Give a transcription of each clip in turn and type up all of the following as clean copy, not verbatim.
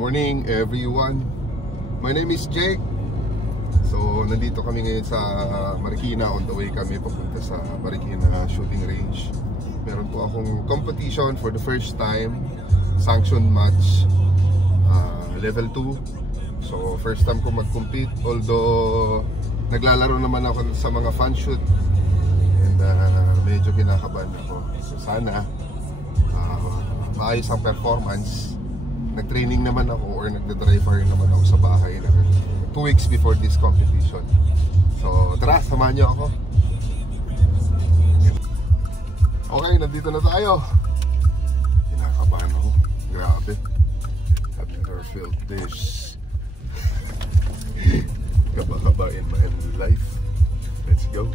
morning everyone. My name is Jake. So nandito kami ngayon sa Marikina. On the way kami papunta sa Marikina shooting range. Meron po akong competition for the first time, sanctioned match, level 2. So first time ko mag-compete, although naglalaro naman ako sa mga fan shoot, and medyo kinakabahan ako. So sana maayos ang performance. Nag-training naman ako or nagda-dry fire naman ako sa bahay 2 weeks before this competition. So tara, samahan niyo ako. Okay, nandito na tayo. Kinakabahan ako. Grabe. I've never felt this. Kaba-kaba in my life. Let's go.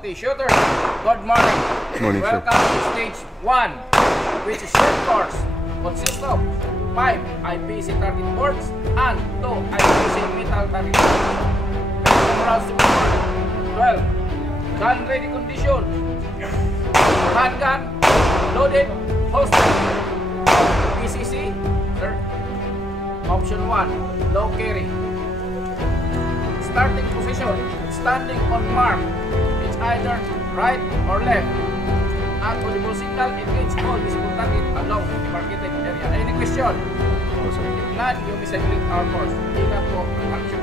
Okay, shooter, good morning. Morning, welcome to stage 1, which is short course. Consists of 5 IPC target boards and 2 IPC metal target boards. Rounds to be 12. Gun ready condition. Handgun, loaded, holster. PCC, option 1, low carry. Starting position, standing on mark. Either right or left. At audible signal, engage all visible target along the demarcated area. Any question? If not, you misselect our course. Ingat po ang action.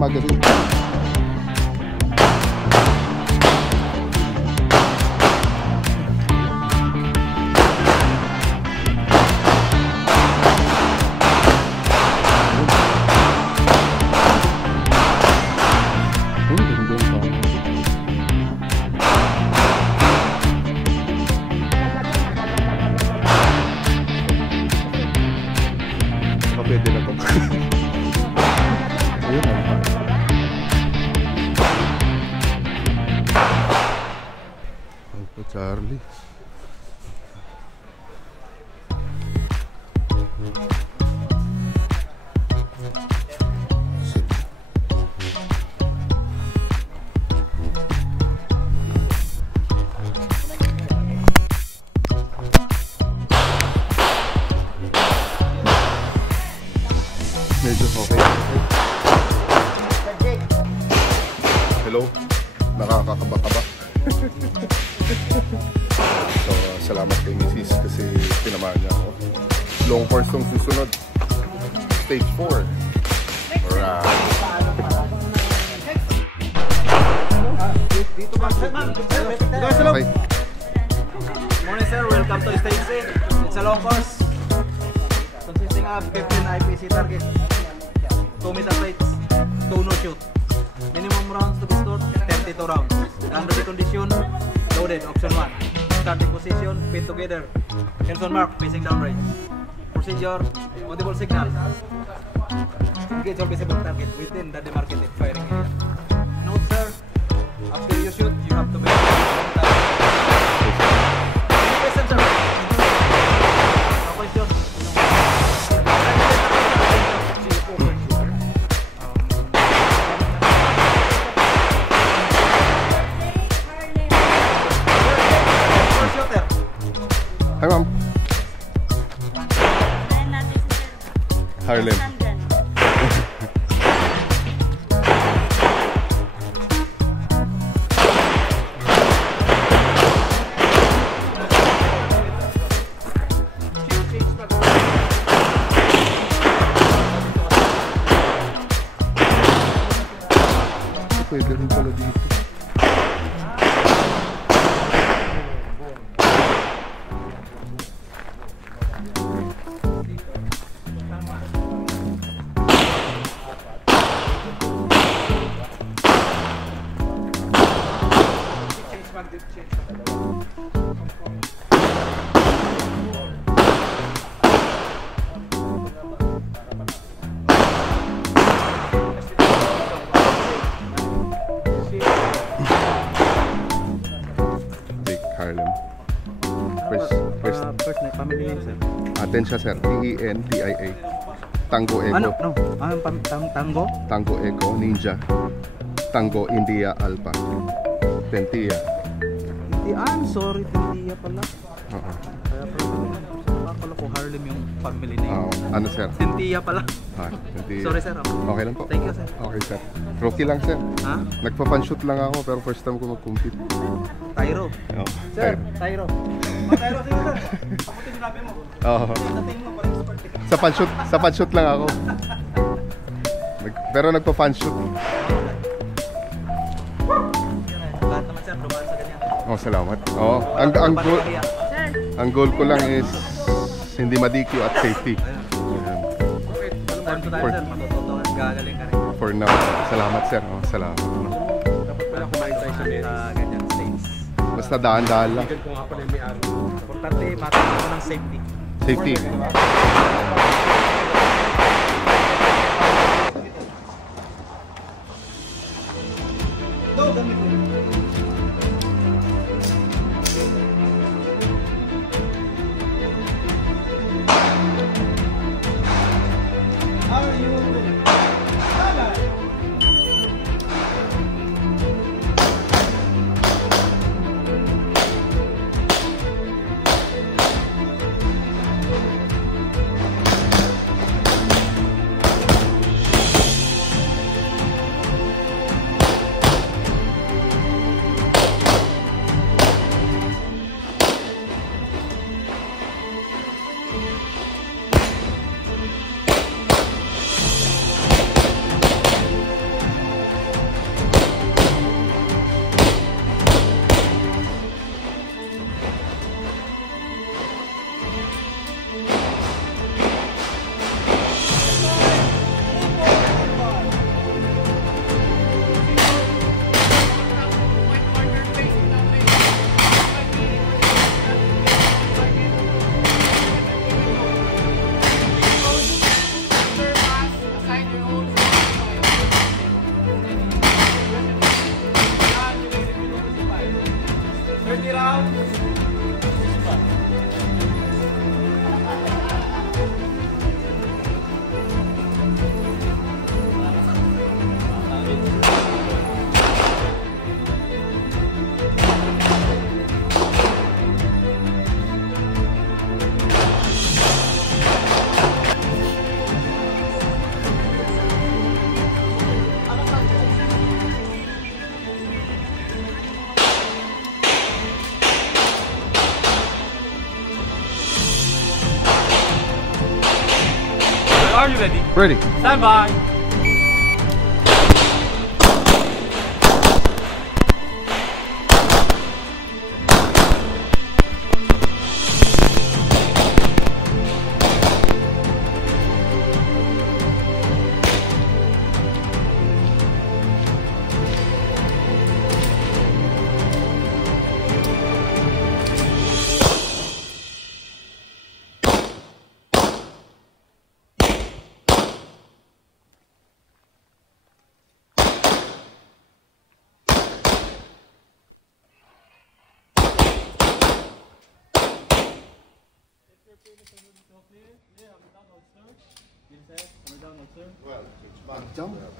magazine. Pwede na to. Ayun, Alpha. Alpha Charlie. Medyo okay. Hello? Nakakakaba-kaba. So, salamat kay Mrs. kasi tinamaan niya ako. Long course yung susunod. Stage 4. Alright. Dito ba? Okay. Morning sir, welcome to stage 6. It's a long course. Consisting of 15 IPC targets, 2 metal plates, 2 no shoot. Minimum rounds to be scored, 32 rounds. Under the condition, loaded, option 1. Starting position, pin together. Hands on mark, facing down range. Procedure, audible signal. Engage all visible target within the demarcated firing area. Note sir, after you shoot, you have to make question sir. No question. Hi, ma'am. Harlem. Pwede rin pala dito. Harlem. First na family name sir. Atensya sir. TENDIA. Tango Echo. Ano? No. Tango? Tango Echo Ninja. Tango India Alpha. Tentia. Hindi, I'm sorry, Tentia pala. Oo. Kaya pala ko Harlem yung family name. Ano sir? Tentia pala. Tentia. Sorry sir. Okay lang po. Thank you sir. Okay sir. Rookie lang sir. Ha? Nagpa-fanshoot lang ako pero first time ko mag-compete. Tyro. Oo. Sir, Tyro. Tyro, sige sir. Paputi sinabi mo. Oo. Dating mo parang super. Sa fanshoot lang ako. Pero nagpa-fanshoot. Lahat naman sir, dumaan sa ganyan. Oh, salamat. Oh, ang goal ko lang is hindi ma-DQ at safety. Ayan. Time to time sir, matututo at gagaling ka rin. For now, salamat sir. Oh, salamat. Dapat pala kumain tayo sa ganyan stage. Basta daan-daan lang. Importante, matututo ko ng safety. Safety. are you ready? Ready. Stand by.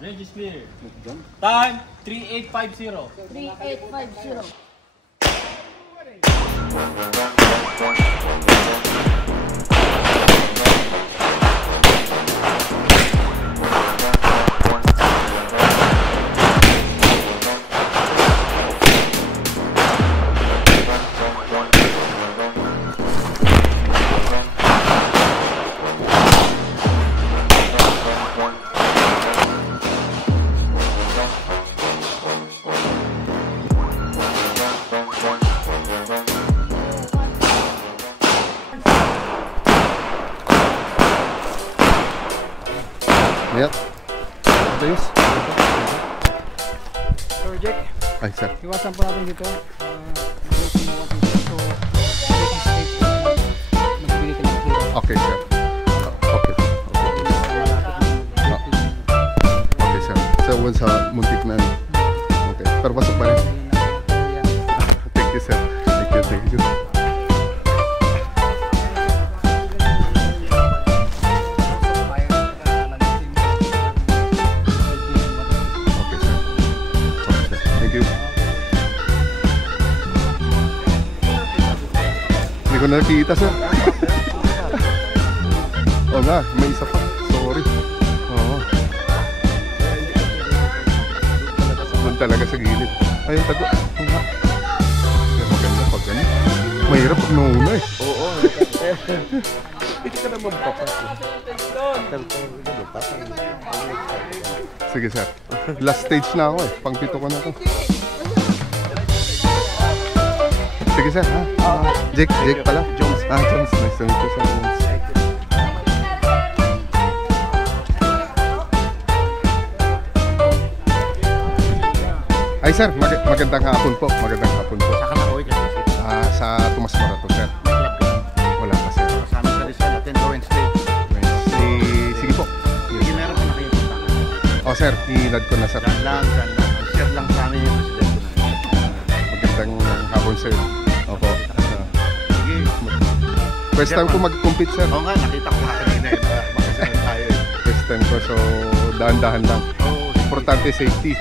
Range is clear. Time 3850. 3850. Yep. Please. Sir Jack, Ay, sir. iwasan po natin dito. Okay, sir. Okay. Okay, sir. So, once sa muntik na. Okay. Pero pasok pa rin. Thank you, sir. Thank you, thank you. Hindi ko na nakikita, sir. Oo nga, may isa pa. Sorry. Oo. Doon talaga sa gilid. Ayun, tago. Oo nga. Maganda pag ganun. Mahirap pag nauna eh. Oo. Hindi ka naman papas. Sige, sir. Last stage na ako eh. Pang-pito ko na to. Sige, sir. Jake pala. Jones. Jones. Nice to meet you, sir. Jones. Ay, sir. Magandang hapon po. Magandang hapon po. Saka na uwi kasi. Sa Tomas Morato, sir. Wala pa, sir. Sa amin sa Rizal, attend Wednesday. Sige po. Sige, meron pa na kayo punta. Oh, sir. Ilad ko na, sir. Dyan lang. Ang share lang sa amin yung presidente. Magandang hapon, sir. Opo. Sige. First time ko mag-compete, sir. Oo nga, nakita ko nga kanina eh. Makasalan tayo eh. First time ko, so dahan-dahan lang. Importante safety.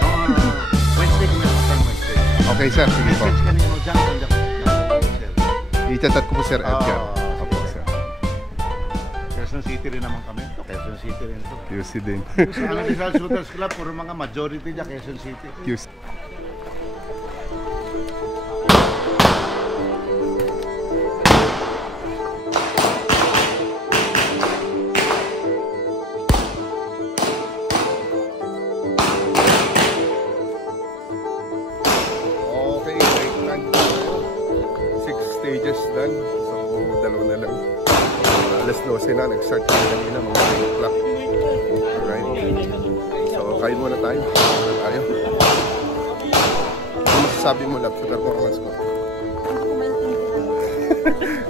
Wednesday kung meron pa Wednesday. Okay, sir. Sige po. Message kanina mo dyan. I-chat ko po, Sir Edgar. Opo, sir. Quezon City rin naman kami. Quezon City rin ito. QC din. Ang Rizal Shooters Club, puro mga majority dyan, Quezon City. QC. Done. So, dalawa na lang. Alas 12 na, nag-start kami kanina, mga 9 o'clock. Alright. So, kain muna tayo. Tayo. Ano masasabi mo, lab, sa performance ko?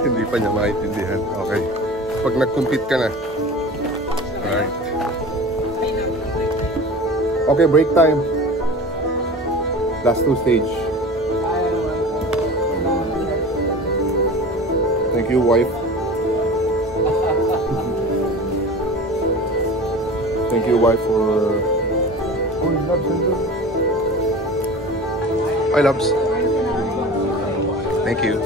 Hindi pa niya maintindihan. Okay. Pag nag-compete ka na. Alright. Okay, break time. Last 2 stage. Thank you, wife. Thank you, wife, for... Oh, I loves. Thank you.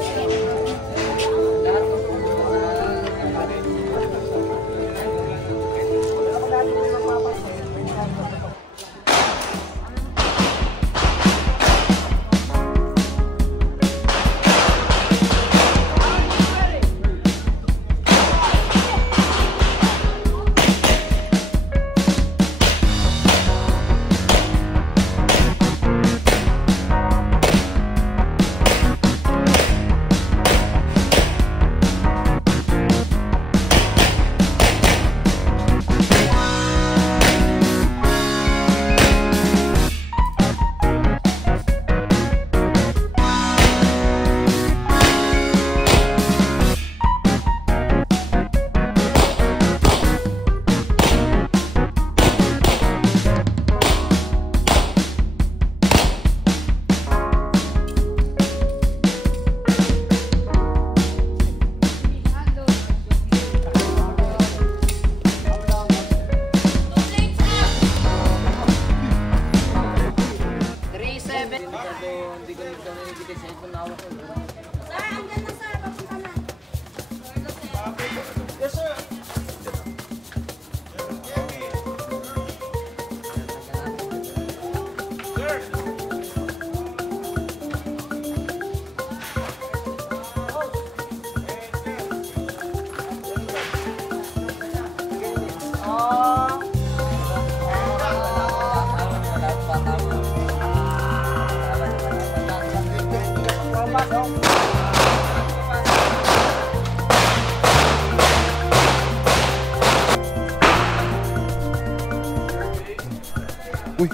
Uy.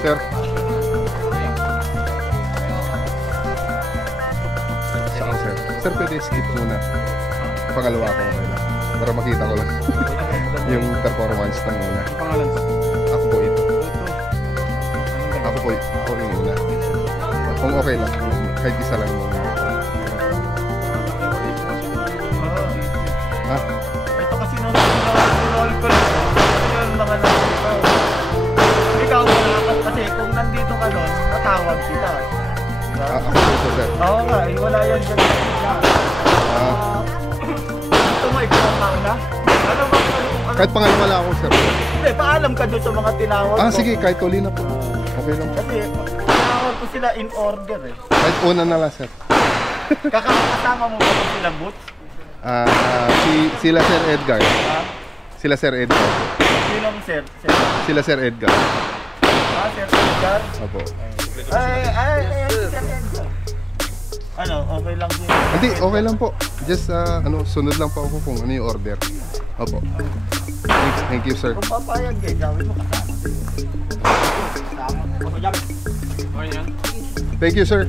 Sir. Saan, sir? Sir, pwede skip muna. Pangalawa ko okay lang. Para makita ko lang yung performance ng una. Ang pangalan ko? Ako po ito. Ako yung una. Kung okay lang, kahit isa lang muna. Ha? Ito kasi nung roll ko yun mga nandito. Ikaw malakas kasi kung nandito ka doon, tatawag kita. Diba? Ako po ito, sir. Oo nga, wala yan dyan. Ito mo, ikaw ang mauna. Ano ba? Kahit pangalan wala ako, sir. Hindi, paalam ka doon sa mga tinawag ko. Sige, kahit uli na po. Okay lang. Kasi tinawag ko sila in order eh. Kahit una na lang, sir. Kakasama mo ba sila Boots? Sila Sir Edgar. Ha? Sila Sir Edgar. Sinong sir? Sila Sir Edgar. Sir Edgar? Opo. Ay, Sir Edgar. Ano, okay lang din. Hindi, okay lang po. Just sunod lang po ako kung ano yung order. Opo. Thank you, sir. Kung papayag eh, gawin mo kasama. Thank you, sir.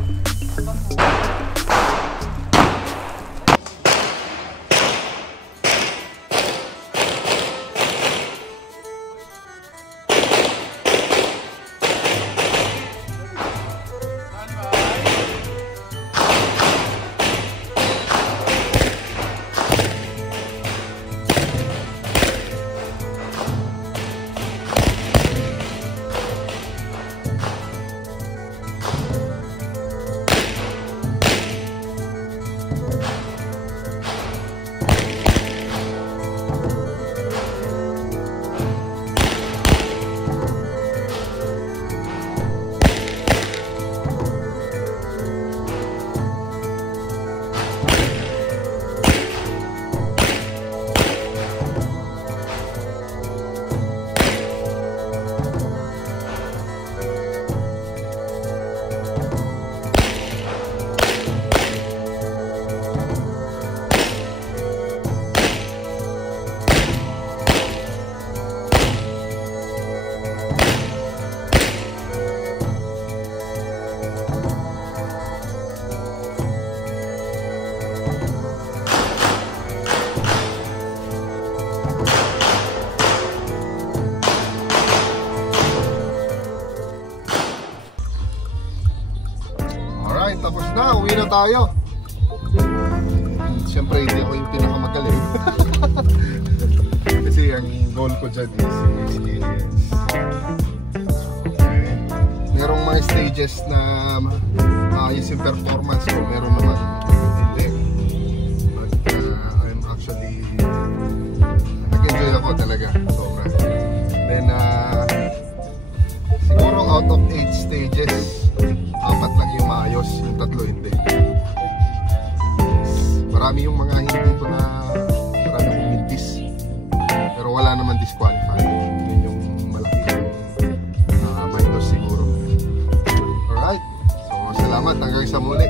Tapos na, uwi na tayo. Siyempre hindi ako yung pinakamagaling. Kasi ang goal ko dyan is experience. Okay. Merong mga stages na maayos yung performance ko, meron naman hindi. But I'm actually nag-enjoy ako talaga sobra. Then siguro out of 8 stages, 4 lang yung maayos, yung 3 hindi. Marami yung mga hindi ko na marami akong mintis, pero wala naman disqualified. Yun yung malaking minus siguro. Alright, so salamat, hanggang sa muli.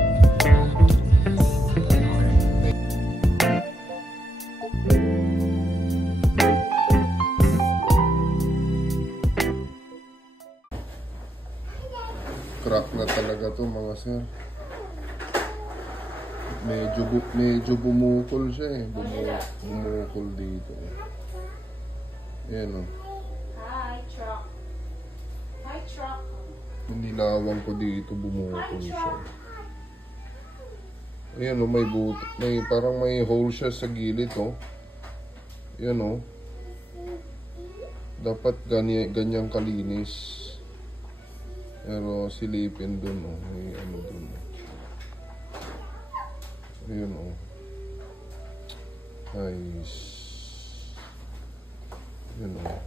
Crack na talaga to mga sir. Medyo bumukol siya eh. Bumukol dito. Ayan o. Hi, truck. Hi, truck. Yung nilawang ko dito, bumukol siya. Ayan o, parang may hole siya sa gilid o. Ayan o. Dapat ganyang kalinis. Pero silipin dun, oh. May ano dun. Ayun, oh. Nice. Yun, oh.